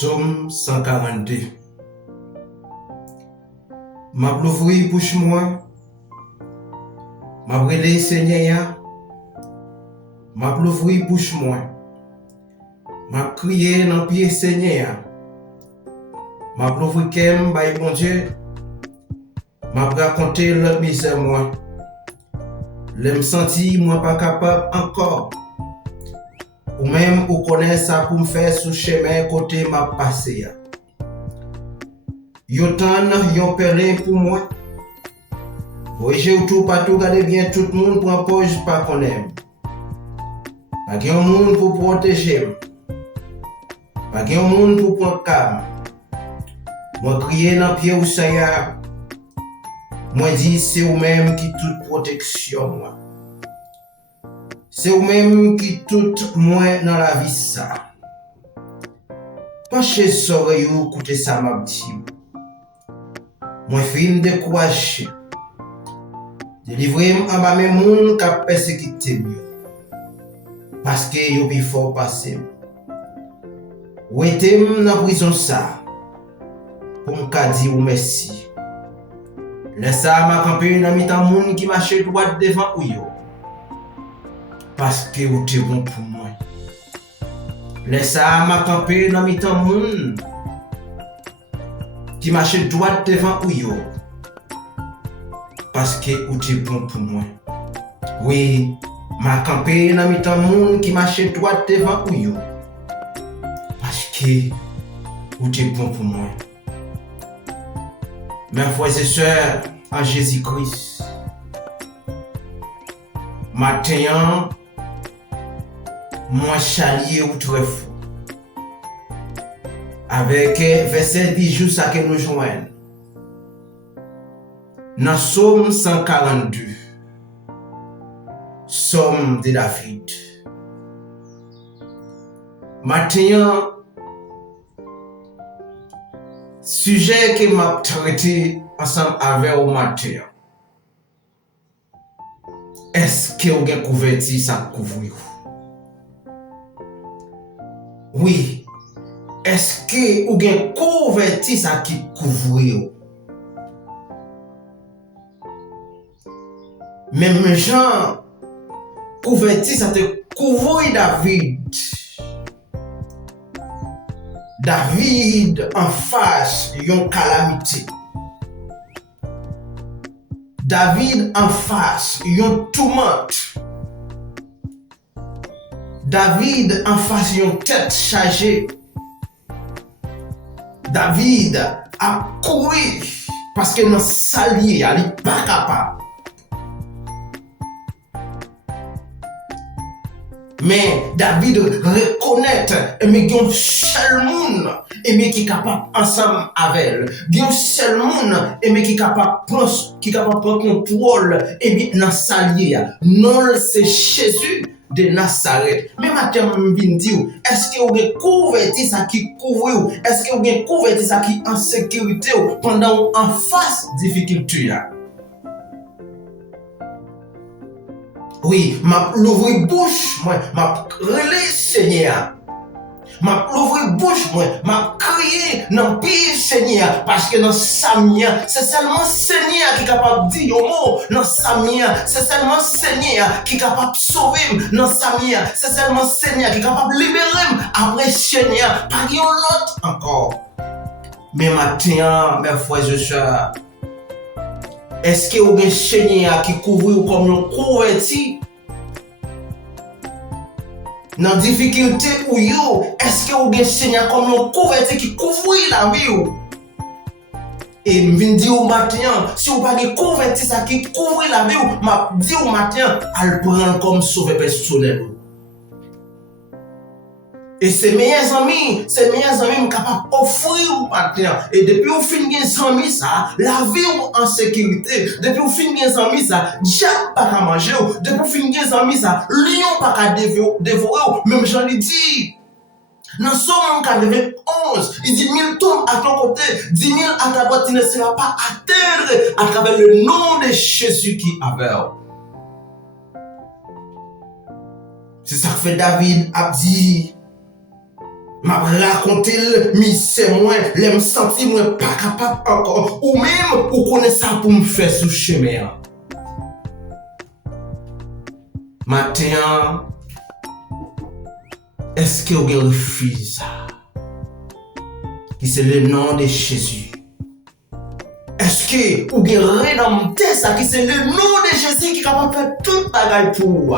Psaume 142. M'a l'ouvri bouche moi, m'a brûlé Seigneur, m'a l'ouvri bouche moi, m'a crié dans pied Seigneur, m'a l'ouvri kem by bon Dieu, m'a raconté le misère moi, l'aime senti moi pas capable encore, ou même ou connaît ça pour me faire sous chemin côté m'a passé. Yo tan yon perlin pour moi. Oui, j'ai tout partout regardé bien tout le monde pour un poche pas qu'on aime. Pas qu'un monde pour protéger. Pas qu'un monde pour prendre calme. Moi crier dans pied ou Seigneur. Moi dit c'est vous même qui toute protection moi. C'est vous même qui tout moi dans la vie ça. Penchez soleil ou écoutez ça m'a dit. Moi fin découragé. Délivrez-moi en bas mes moun qui persécuté mieux. Parce que yo bi fort passer. Ou était dans prison ça. Pour me dire merci. Laisse ça m'a campé dans mitan moun qui marche droit devant ou yo. Parce que vous êtes bon pour moi. Laisse ça m'a campé dans mitan moun qui marche droit devant ou yo. Parce que vous êtes bon pour moi. Oui, m'a campé dans mitan moun qui marche droit devant ou yo. Parce que vous êtes bon pour moi. Mes frères et sœurs en Jésus-Christ, matin, moi chalier ou très fou. Avec verset 10 jours ça que nous joignons. Dans Psaume 142, Psaume de David. Matin, sujet que m'a traité ensemble avec au matin. Est-ce que vous avez couverti ça couvrir? Oui. Est-ce que vous avez couverti ça qui couvrir? Même Jean couverti ça te couvrir David. David en face yon calamité. David en face yon tourmente. David en face yon tête chargée. David a couru parce que dans salier il n'est pas capable. Mais David reconnaît mais il y a un seul monde qui est capable ensemble avec elle. Il y a un seul monde qui est capable de prendre contrôle et dans salier. Non, c'est Jésus de Nazareth. Mais maintenant, je viens dire, est-ce que vous avez couvert ça qui couvre? Est-ce que vous avez couvert ça qui en sécurité pendant en face difficulté? Oui, m'a l'ouvrir bouche, moi, m'a relé Seigneur. M'a l'ouvrir bouche, moi, m'a crié dans pied Seigneur. Parce que dans Samia, c'est seulement Seigneur qui est capable de dire un mot. Dans Samia, c'est seulement Seigneur qui est capable de sauver. Dans Samia, c'est seulement Seigneur qui est capable de libérer. Après Seigneur, pas de l'autre encore. Mais maintenant, mes frères et sœurs, est-ce que vous avez un Seigneur qui couvre comme un couverti? Dans la difficulté ou yo, est-ce que vous avez un Seigneur comme un couverti qui couvre la vie? Et je viens dire au matin, si vous n'avez pas de couverti ça qui couvre la vie, je dis au matin, à le prendre comme sauveur personnel. Et ces meilleurs amis sont capables d'offrir au matin. Et depuis vous finissez des amis, ça, la vie en sécurité. Depuis vous finissez des amis, ça, diable pas qu'à manger. Depuis vous finissez des amis, ça, lion pas qu'à dévorer. Même j'en ai dit. Dans Somme 91, il dit 1000 tombes à ton côté, 10 000 à ta droite, tu ne seras pas atteindre à travers le nom de Jésus qui avait. C'est ça que fait David a dit. M'a raconté c'est moi, l'aime senti moi pas capable encore ou même ou connaît ça pour me faire sous chemin. Matin, est-ce que vous refusez ça? Qui c'est le nom de Jésus. Est-ce que vous avez redempté ça? Qui c'est le nom de Jésus qui est capable de faire toute bagaille pour vous?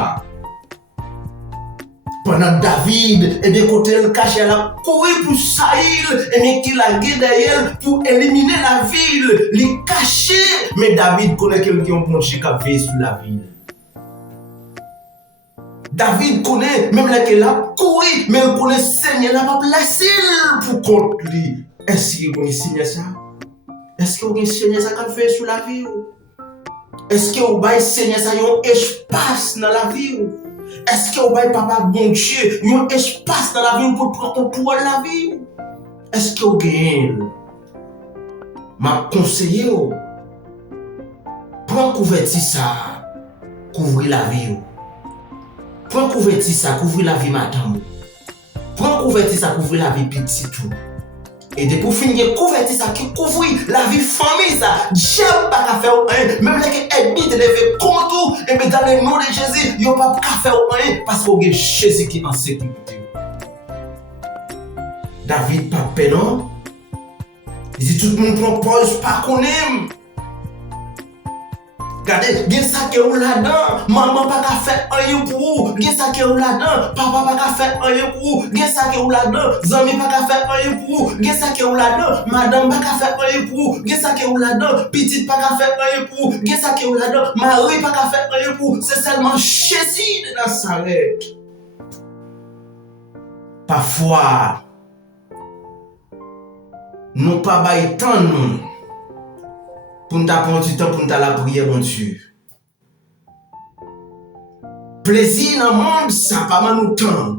Pendant David, et de côté le caché, elle a couru pour Saïl, et bien qu'il a guidé derrière pour éliminer la ville, les cacher. Mais David connaît quelqu'un qui a un qui a veillé sur la ville. David connaît, même là qu'il a couru, mais il connaît le Seigneur, il n'a pas placé pour contre lui. Est-ce que vous avez signé ça? Est-ce que vous avez signé ça qu'il a fait sur la vie? Est-ce que vous avez signé ça, il y a un espace dans la vie? Est-ce que vous avez papa bon Dieu, il y a un espace dans la vie pour prendre contrôle de la vie? Est-ce que vous avez m'a conseillé? Prends couverture ça, couvrir la vie. Prends couverture ça, couvrir la vie madame. Prends couverture ça, couvrir la vie petit tout. Et de pour finir, couverture ça qui couvre la vie famille ça. J'aime pas qu'à faire rien. Même les ennemis te lever contre et mais dans le nom de Jésus, il n'y a pas qu'à faire rien parce qu'il y a Jésus qui est en sécurité. David pas pénant. Il dit tout le monde prend pause, pas qu'on aime. Regardez, il y a ça qui est là-dedans, maman pas qu'à faire rien pour vous. Il y a ça qui est là-dedans, papa pas qu'à faire rien pour vous. Il y a ça qui est là-dedans, zami pas qu'à faire rien pour vous. Il y a ça qui est là-dedans, madame pas qu'à faire rien pour vous. Il y a ça qui est là-dedans, petite pas qu'à faire rien pour vous. Il y a ça qui est là-dedans, Marie pas qu'à faire rien pour vous. C'est seulement Jésus de Nazareth. Parfois, nous pas bailler tant nous. Pour nous prendre du temps pour nous la prière, mon Dieu. Plaisir dans le monde, ça pas nous temps.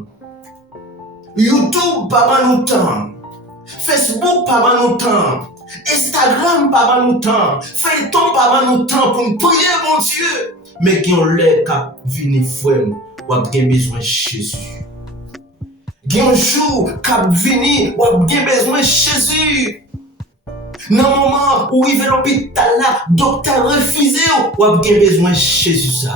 YouTube pas nous temps. Facebook pas nous temps. Instagram pas nous temps. Feuilleton pas nous temps pour nous prier, mon Dieu. Mais qui ont l'air qu'à venir frère, ou a bien besoin de Jésus. Qui un jour qu'à venir, ou a bien besoin de Jésus. Dans le moment où il va à l'hôpital, le docteur refuse, ou a bien besoin de Jésus.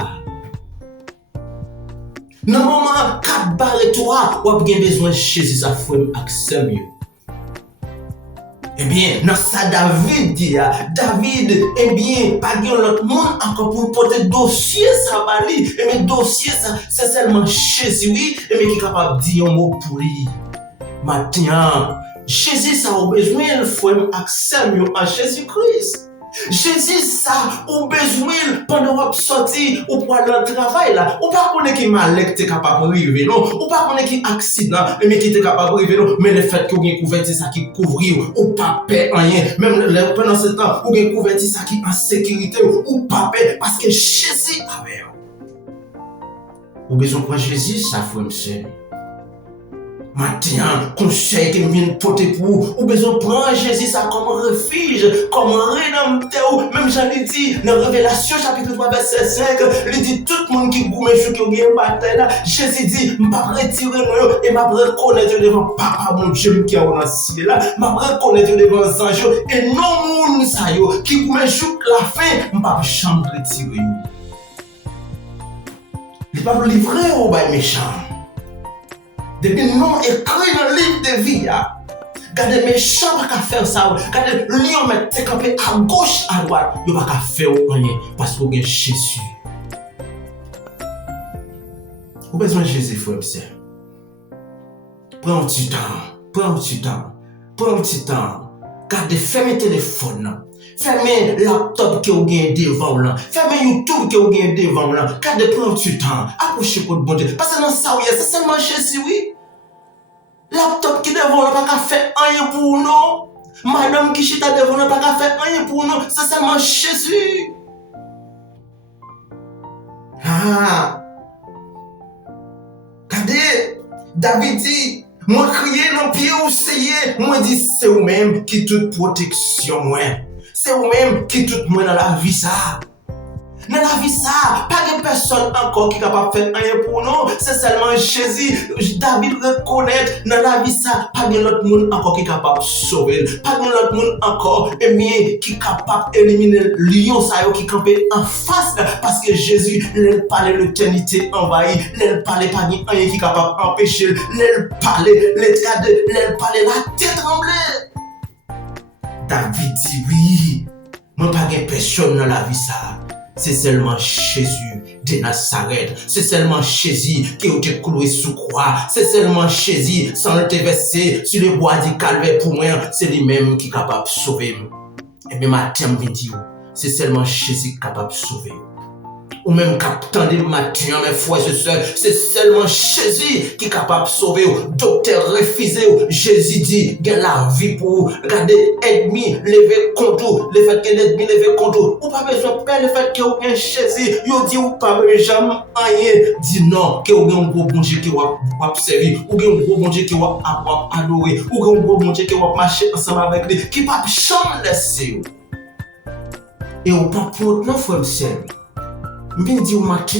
Dans le moment où barre toi, ou a bien besoin de Jésus, ça fait accès mieux. Eh bien, dans ça, David dit, David, eh bien, pas de l'autre monde encore pour porter dossier, ça va lui. Eh bien, dossier, ça, c'est seulement Jésus, oui, eh bien, qui est capable de dire un mot pour lui. Maintenant, Jésus, ça a besoin de faire accès à Jésus-Christ. Jésus, ça a besoin pendant que vous sortez ou pour aller au travail là. Ou pas qu'on qui malek t'es capable de arriver, non. Ou pas qu'on qui accident, mais qui t'es capable de arriver, non. Mais le fait que vous avez couverture ça qui couvre, ou pas paix rien. Même pendant ce temps, vous avez couverture ça qui en sécurité, ou pas paix parce que Jésus avait. Vous avez besoin de prendre Jésus, ça faut me servir. Maintenant, conseil que nous venons porter pour vous, ou besoin de prendre Jésus ça comme un refuge, comme un rédempteur. Même j'en ai dit, dans Révélation chapitre 3 verset 5, il dit tout le monde qui goûte qui a une bataille là, Jésus dit, je ne vais pas retirer moi et je vais reconnaître devant Papa mon Dieu qui est dans le ciel là, je vais reconnaître devant les anges et non moun sa yo qui goûte la fin, je ne vais pas jamais retirer. Il ne va pas livrer au bail méchant. Depuis non écrit dans le livre de vie, regardez mes méchants pas faire ça, regardez le lion met campé à gauche, à droite, il va pas faire rien parce que vous avez Jésus. Vous avez besoin de Jésus, frère. Prends un petit temps, prends un petit temps, prends un petit temps. Regardez, fermez le téléphone. Fermez le laptop que vous avez devant là. Fermez YouTube que vous avez devant là. Regardez, prenez du temps. Approchez pour le bon Dieu. Parce que dans ça, c'est seulement Jésus, oui. Laptop qui devant là, pas faire rien pour nous. Madame qui chita devant là, pas faire rien pour nous. C'est seulement Jésus. Ah. Regardez, David dit, moi crier dans le pied au Seigneur. Moi dit, c'est vous-même qui toute protection, moi. C'est vous-même qui tout moi dans la vie ça. Dans la vie, ça, pas de personne encore qui est capable de faire rien pour nous. C'est seulement Jésus. David reconnaît, dans la vie, ça, pas de l'autre monde encore qui est capable de sauver. Pas de l'autre monde encore qui est capable d'éliminer le lion qui campait en face. Parce que Jésus, il parlait l'éternité envahie. Il parlait pas de rien qui est capable d'empêcher. Il parlait la tête tremblée. David dit oui. Moi, pas de personne dans la vie, ça. C'est seulement Jésus de Nazareth. C'est seulement Jésus qui a été cloué sous croix. C'est seulement Jésus, sans le versé sur le bois du calvaire pour moi. C'est lui-même qui est capable de sauver. Et bien, matin, je dis, c'est seulement Jésus qui est capable de sauver. Ou même captant des matins, mes frères et sœurs, c'est seulement Jésus qui est capable de sauver. Docteur refusé, Jésus dit, il y a la vie pour vous. Regardez, ennemi, lever contre le fait que l'ennemi lever contre vous. Ou pas besoin de peur, le fait que vous avez Jésus, vous dit, ou pas besoin rien. Dit non, que vous avez un gros bon Dieu qui va observer, ou un gros bon Dieu qui va adorer, ou un gros bon Dieu qui va marcher ensemble avec lui, qui va jamais laisser. Et au pas pour non, frère, c'est bien dit au matin,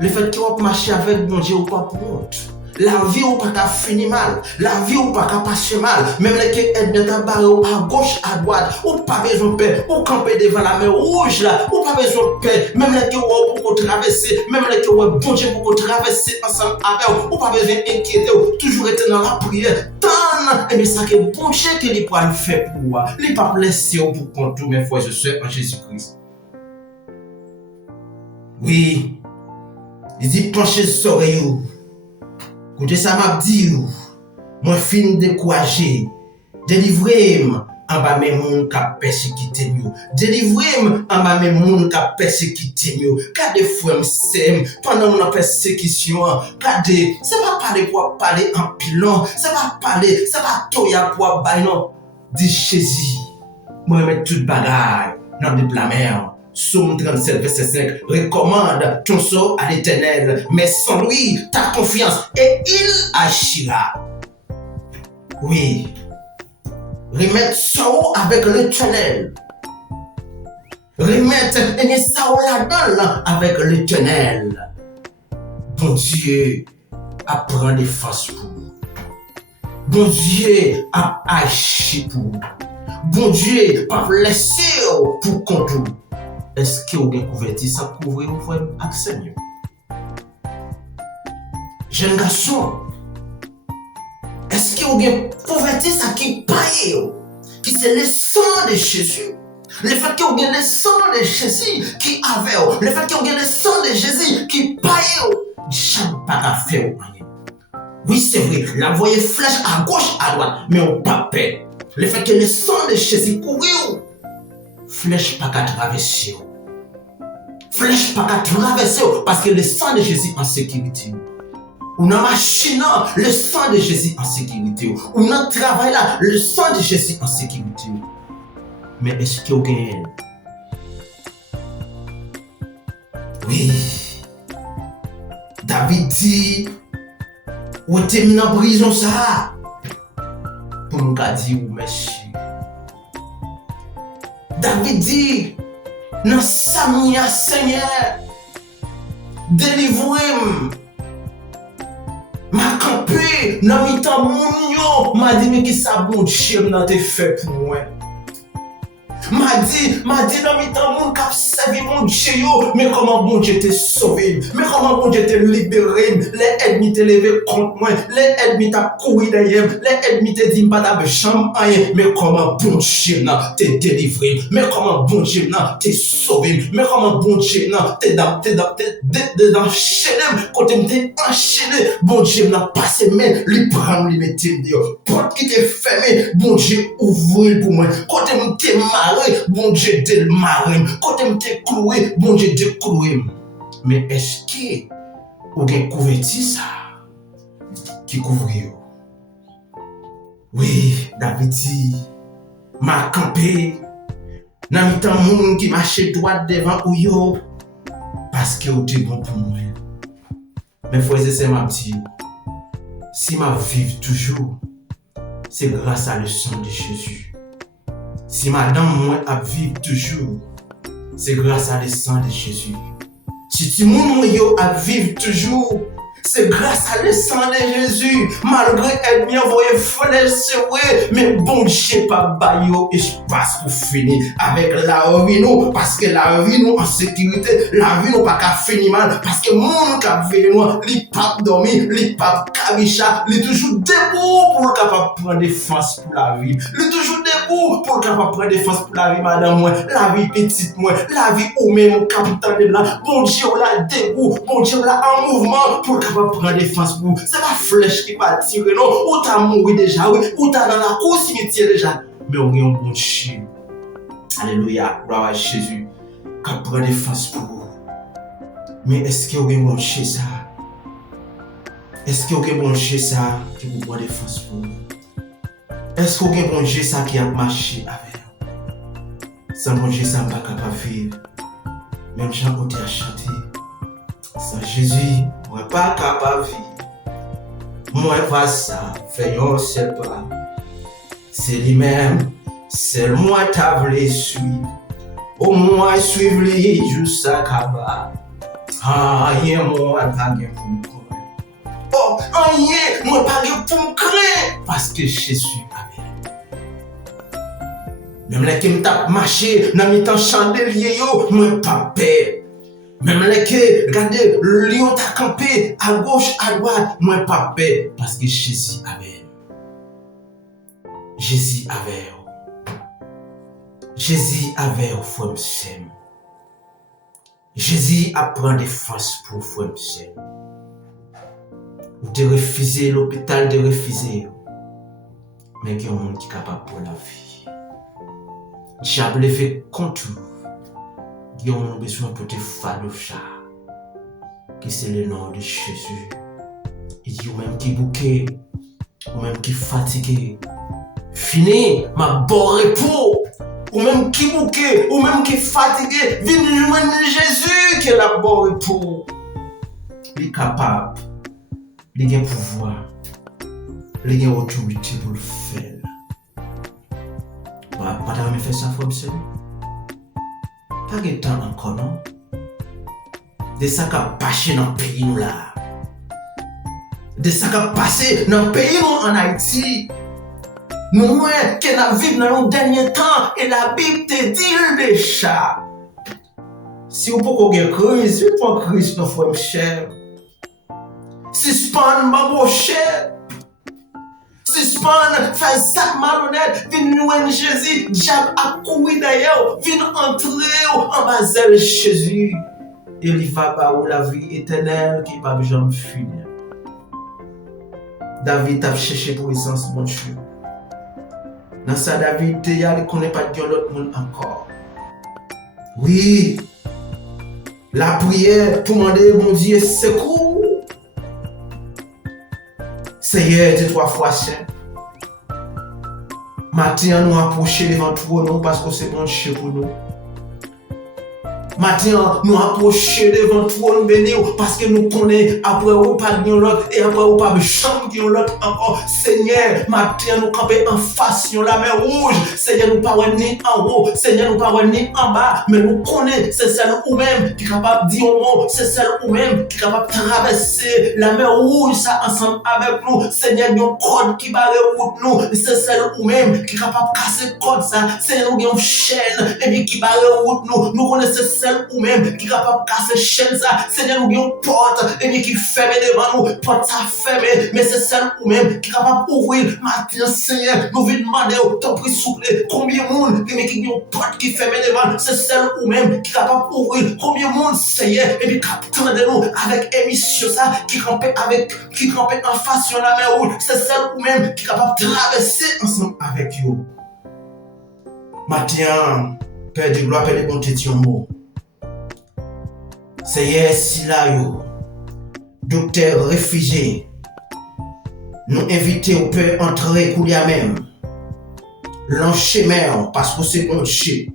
le fait que vous marchez avec bon Dieu ou pas pour honte. La vie ou pas qu'à finir mal, la vie ou pas qu'à passer mal, même les qui aident dans ta barre à gauche, à droite, ou pas besoin de paix, ou camper devant la mer rouge là, ou pas besoin de paix, même les qui ont pour traverser, même les qui ont bon Dieu pour traverser ensemble avec, ou pas besoin d'inquiéter, toujours être dans la prière, et bien ça que bon Dieu que les pourra le faire pour vous, les pas laisser pour compte mes frères et sœurs en Jésus-Christ. Oui, il dit penchez sur oreille. Écoutez ça m'a dit, moi fin découragé, délivrez-moi en bas mes moun qui persécuté mieux. Délivrez-moi en bas mes moun qui persécuté mieux. Gardez frère m'sem pendant mon persécution. Gardez, c'est pas parler pour parler en pilon, c'est pas parler, c'est pas toya pour bailler non. Dit Jésus, moi mettre toute bagaille dans de la mer. Psaume 37, verset 5, recommande ton sort à l'Éternel, mais sans lui, ta confiance, et il agira. Oui, remettre sort avec l'Éternel. Remettre un sort là-dedans avec l'Éternel. Bon Dieu, apprend des forces pour nous. Bon Dieu, a agi pour nous. Bon Dieu, pas laisser pour contre nous. Est-ce que vous avez converti ça couvrir vous frère avec Seigneur? Jeune garçon, est-ce que vous avez converti ça qui paye, qui c'est le sang de Jésus? Le fait que vous avez le sang de Jésus qui avait, le fait que vous avez le sang de Jésus qui paye, jamais pas à faire rien. Oui, c'est vrai, la voyez flèche à gauche, à droite, mais on pas peur. Le fait que le sang de Jésus couvre, flèche pas qu'à traverser. Flèche pas qu'à traverser parce que le sang de Jésus en sécurité. On a machine, le sang de Jésus en sécurité. On a travail là, le sang de Jésus en sécurité. Mais est-ce que vous gagnez? Oui. David dit, où était mis en prison ça? Pour nous dire merci. David dit, dans Samia Seigneur, délivrez-moi. M'a campé, dans mi-temps mon yo, m'a dit, mais qui ça bon Dieu n'a te fait pour moi? M'a dit dans mes temps, mon cap servi mon Dieu, mais comment bon Dieu t'a sauvé, mais comment bon Dieu t'a libéré, les ennemis t'a levé contre moi, les ennemis t'a couru derrière, les ennemis t'a dit pas ta chambre, mais comment bon Dieu t'a délivré, mais comment bon Dieu t'a sauvé, mais comment bon Dieu t'a dans chaîne, quand t'es enchaîné, bon Dieu n'a passé main, lui prendre, lui mettre dehors, porte qui t'est fermée, bon Dieu ouvre pour moi, quand t'es marre, bon Dieu te marre, quand tu t'es cloué, bon Dieu te cloué. Mais est-ce que vous avez couverti ça qui couvre? Oui, David dit, m'a campé, n'a mis tant monde qui marchait droit devant ou yo, parce que vous êtes bon pour moi. Mais frères et sœurs, m'a dit, si ma vie toujours, c'est grâce à le sang de Jésus. Si madame moi a vivre toujours, c'est grâce à le sang de Jésus. Si tu moun à vivre toujours, c'est grâce à le sang de Jésus. Malgré être bien envoyé flèche, mais bon Dieu pas baillot espace pour finir avec la vie nous, parce que la vie nous en sécurité, la vie nous pas qu'à finir mal, parce que mon qui veille nous, li pas dormir, li pas kabicha, li toujours debout pour capable prendre défense pour la vie. Li toujours debout pour capable prendre défense pour la vie madame moi, la vie petite moi, la vie ou même capitaine de là. Bon Dieu là debout, bon Dieu là en mouvement pour capable prendre défense pour vous. C'est pas flèche qui va tirer non, ou t'as mouru déjà, oui, ou t'as dans la cour cimetière déjà. Mais on a un bon chien. Alléluia, gloire à Jésus, qui prend défense pour vous. Mais est-ce que vous avez un bon chien ça? Est-ce que vous avez un bon chien ça qui vous prend défense pour vous? Est-ce que vous avez un bon chien ça qui a marché avec vous? Sans bon chien ça, je ne suis pas capable de vivre. Même Jean côté à chanter. Sans Jésus, je ne suis pas capable de vivre. Moi, pas ça, faisons seul pas. C'est lui-même, c'est moi qui a voulu suivre. Au moins, suivre lui jusqu'à Kaba. Ah, rien, moi, pas de pour me croire. Oh, rien, moi, pas de pour me croire. Parce que Jésus avait. Même les qui me tapent marcher, dans mes temps chandelier, moi, pas peur. Même les qui, regardez, le lion t'a campé à gauche, à droite, moi, pas peur. Parce que Jésus avait. Jésus avait. Jésus avait au frère Sem. Jésus apprend des forces pour frère Sem. Ou te refuser l'hôpital, de refuser. Mais il y a un monde qui est capable pour la vie. Diable fait contour. Il y a un besoin pour te faire le chat. Que c'est le nom de Jésus. Il dit ou même qui bouquet, ou même qui fatigué. Fini, ma bon repos. Ou même qui bouquet, ou même qui fatigué. Viens joindre Jésus qui est la bon repos. Il est capable. Il a un pouvoir. Il a une autorité pour le faire. Madame, fait ça, faut me saluer. Pas de temps encore, non? De ça qui a passé dans le pays, nous là. De ça qui a passé dans le pays, nous en Haïti. Nous, qui nous vivons dans le dernier temps, et la Bible te dit déjà. Si vous pouvez avoir crise, vous pouvez crise dans votre cher. Suspendre ma beau cher. Suspendre, faire ça malhonnête, venir nous Jésus, diable a couru d'ailleurs, venir entrer en bas de Jésus. Et il va par la vie éternelle qui ne va jamais finir. David a cherché pour l'essence, mon Dieu. Dans ça, David, il ne connaît pas de l'autre monde encore. Oui, la prière pour demander, mon Dieu, secours. Seigneur, dis 3 fois saint. Matin, nous approchons devant toi, parce que c'est bon Dieu pour nous. Matin, nous approchons devant toi, nous bénissons, parce que nous connaissons, après ou pas de l'autre, et après ou pas de chambre de l'autre encore. Seigneur, matin, nous camper en face sur la mer rouge. Seigneur, nous pas ni en haut, Seigneur, nous pas ni en bas, mais nous connaissons, c'est celle ou même qui est capable de dire un mot, c'est celle ou même qui est capable de traverser la mer rouge, ça ensemble avec nous. Seigneur, nous avons un code qui barre route nous, c'est celle ou même qui est capable de casser le code ça. Seigneur, nous avons une chaîne, et puis qui barre route nous, nous connaissons celle ou même qui est capable de casser chaîne ça. Seigneur, nous avons une porte, et puis qui ferme devant nous, porte ça fermée, mais c'est celle ou même qui est capable d'ouvrir. Maintenant, Seigneur, nous voulons demander, t'en prie souffler, combien de monde, et puis qui a une porte qui ferme devant, c'est celle ou même qui est capable d'ouvrir. Combien de monde, Seigneur, et puis captant de nous avec émission ça, qui campait en face sur la mer rouge, c'est celle ou même qui est capable de traverser ensemble avec vous. Maintenant, Père de gloire, Père de bonté, Dieu mot. Seigneur, si là, docteur réfugié, nous invitons au Père entrer couler même. L'enchemin, parce que c'est bon chez.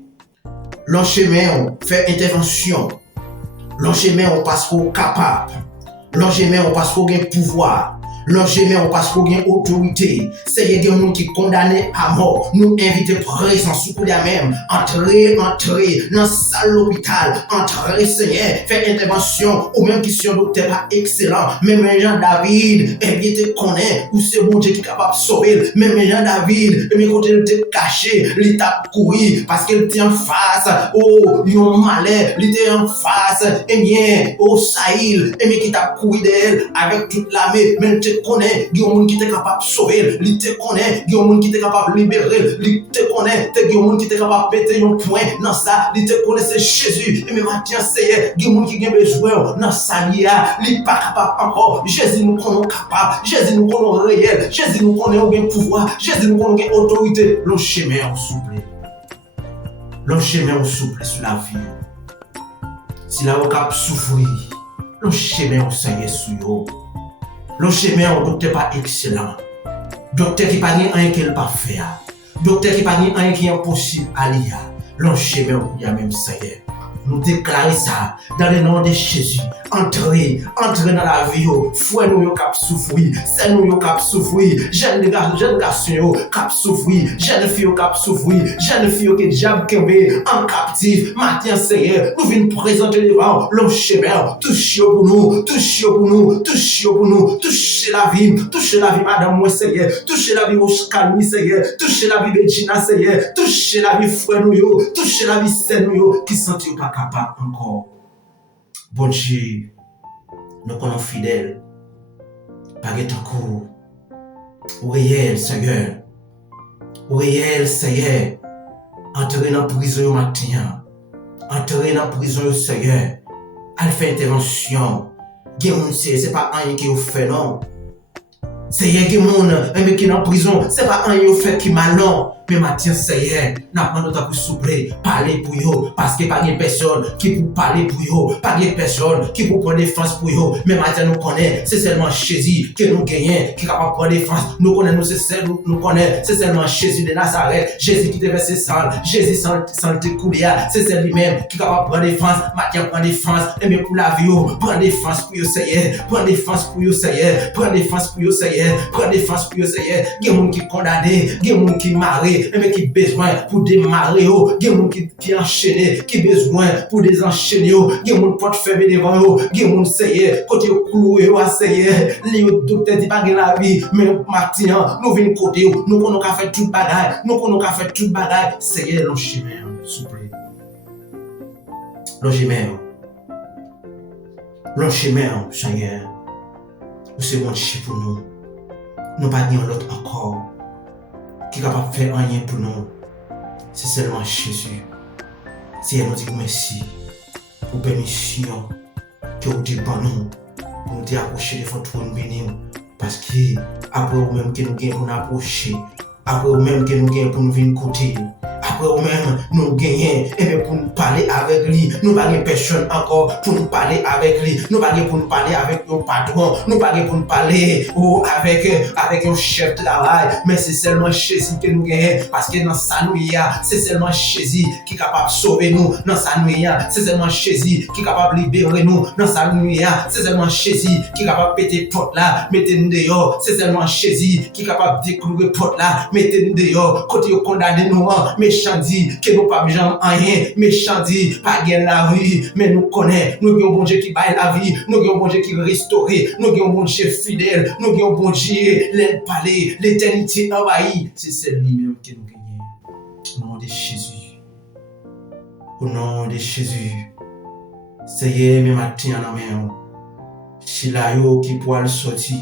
L'enchemin, fait intervention. L'enchemin, parce qu'on est capable. L'enchemin, parce qu'on a pouvoir. L'enjeu parce qu'on a une autorité. C'est des gens qui condamnés à mort. Nous inviter présent sous coup même. Entrer dans la salle de l'hôpital. Entrer, Seigneur, faire intervention. Ou même qui sont docteur pas excellent. Même Jean David, et bien te connaît. Ou c'est bon Dieu qui est capable de sauver. Même Jean David, et bien quand il était caché, il t'a couru parce qu'il était en face. Oh, il y a un malheur. Il était en face. Et bien, oh, Saïl, et bien qui t'a couru d'elle avec toute l'armée. Mais te connaît, il y a un monde qui était capable de sauver, il te connaît, il y a un monde qui était capable de libérer, il te connaît, il y a un monde qui était capable de péter un point dans ça, il te connaît, c'est Jésus, et même Mathieu, c'est il y a un monde qui a besoin dans ça, il n'est pas capable encore, Jésus nous connaît capable, Jésus nous connaît réel, Jésus nous connaît au pouvoir, Jésus nous connaît autorité, le chemin est souple, le chemin est souple sur la vie, si la vous cap souffrir, le chemin est seigneur sur vous. Le chemin au docteur pas excellent. Docteur qui pas rien qu'il pas faire. Docteur qui pas rien qui est impossible à lire. Le chemin il y a même Seigneur. Nous déclarer ça dans le nom de Jésus. Entrez dans la vie, frère nous cap souffrir, c'est nous cap souffrir, jeune garçon cap souffrir, jeune fille cap souffrir, jeune fille que diable kembe en captif. Matin Seigneur, nous venons présenter devant le chemin, toucher pour nous, toucher pour nous, toucher pour nous, toucher la vie madame moi Seigneur, toucher la vie Oscar Seigneur, toucher la vie Bettina Seigneur, toucher la vie frère nous, toucher la vie sœur nous qui sentent pas capable encore. Bon Dieu, nous sommes fidèles. Pas de coup. Réel, Seigneur. Réel, Seigneur. Entrer dans la prison au matin. Entrer dans la prison, Seigneur. Elle fait intervention. C'est pas un qui vous fait, non. Seigneur, qui est en prison. C'est pas un qui vous fait qui malon. Mais Mathieu, Seigneur, n'a pas notre souple, parler pour eux, parce qu'il n'y a pas de personne qui peut parler pour eux, pas de personne qui peut prendre défense pour eux. Mais Mathieu nous connaît, c'est seulement Jésus que nous gagnons, qui est capable de prendre défense. Nous connaissons, c'est seulement Jésus de Nazareth, Jésus qui te verse sang, Jésus sans te couler, c'est celui-même qui est capable de prendre défense. Mathieu prend défense, et bien pour la vie, prend défense pour eux, Seigneur, prend défense pour eux, Seigneur, prend défense pour eux, Seigneur, prend défense pour eux, Seigneur. Il y a des gens qui sont condamnés, il y a des gens qui sont mariés. Mais qui besoin pour démarrer, il y a des gens qui enchaînent, qui besoin pour désenchaîner, il y a des gens qui peuvent fermer devant eux, il y a des gens Seigneur, côté cloué, Seigneur, les docteurs disent pas de la vie, mais maintenant, nous venons côté, nous connaissons qu'à faire toute bagaille, Seigneur, le chemin, s'il vous plaît. Le chemin, Seigneur, c'est bon pour nous, nous pas dire l'autre encore. Qui est capable de faire rien pour nous, c'est seulement Jésus. Si elle nous dit merci pour la permission que vous dites pour nous approcher de votre trône béni. Parce que après vous-même que nous gagnons pour nous approcher, après vous-même que nous gagnons pour nous venir côté, après vous-même nous gagnons pour nous parler avec lui. Nous n'avons pas personne encore pour nous parler avec lui. Nous n'avons pas pour nous parler avec nos patrons. Nous n'avons pas pour nous parler avec un chef de travail. Mais c'est seulement Jésus que nous gagnons. Parce que dans sa nuit, c'est seulement Jésus qui est capable de sauver nous. Dans sa nuit, c'est seulement Jésus qui est capable de libérer nous. Dans sa nuit, c'est seulement Jésus qui est capable de péter porte là, mettez-nous dehors. C'est seulement Jésus qui est capable de déclouer porte là, mettez-nous dehors. Quand vous condamnez nous, méchant dit que nous pas besoin rien, méchant dit pas gain la vie, mais nous connaissons, nous avons un bon Dieu qui baille la vie, nous avons un bon Dieu qui restaure, nous avons un bon Dieu fidèle, nous avons un bon Dieu l'palais, l'éternité envahie. C'est celui-même que nous gagnons. Au nom de Jésus. Au nom de Jésus. Seigneur, mes matins en main. Si là qui pourra sortir,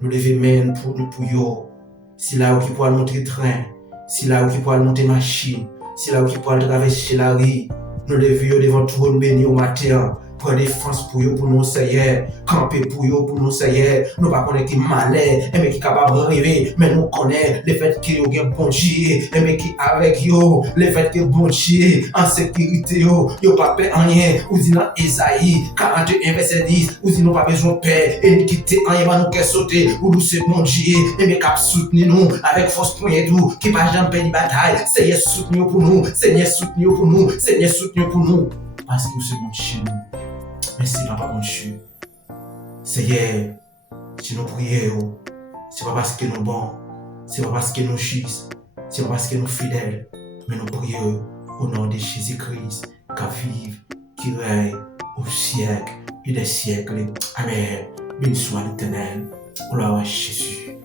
nous devons même pour yo. Si là qui pourra monter train, si là qui pourra monter machine, si là qui pourra traverser la rue, nous devons devant tout le monde béni au matin. Prendre défense pour nous, Seigneur. Camper pour nous, Seigneur. Nous ne connaissons pas qui malais, mais qui est capable de rêver. Mais nous connaissons le fait qu'il y a un bon Dieu, mais qui avec yo, le fait qu'il y a un bon Dieu, en sécurité, yo pas peur en rien. Ou dit dans Esaïe 41, verset 10, ou dit nous pas besoin de paix, et nous quitter en rien, nous qu'est sauter, ou nous c'est bon Dieu, mais qui soutenir nous avec force poignée doux, qui pas jamais perdre bataille. Seigneur, soutenir pour nous, Seigneur, soutenir pour nous, Seigneur, soutenir pour nous. Parce que c'est bon Dieu. Merci, Papa, mon Dieu. Seigneur, Si nous prions, ce n'est pas parce que nous sommes bons, ce n'est pas parce que nous justes, ce n'est pas parce que nous sommes fidèles, mais nous prions au nom de Jésus-Christ, qui vive, qui règne au siècle et des siècles. Amen. Béni soit l'Éternel. Gloire à Jésus.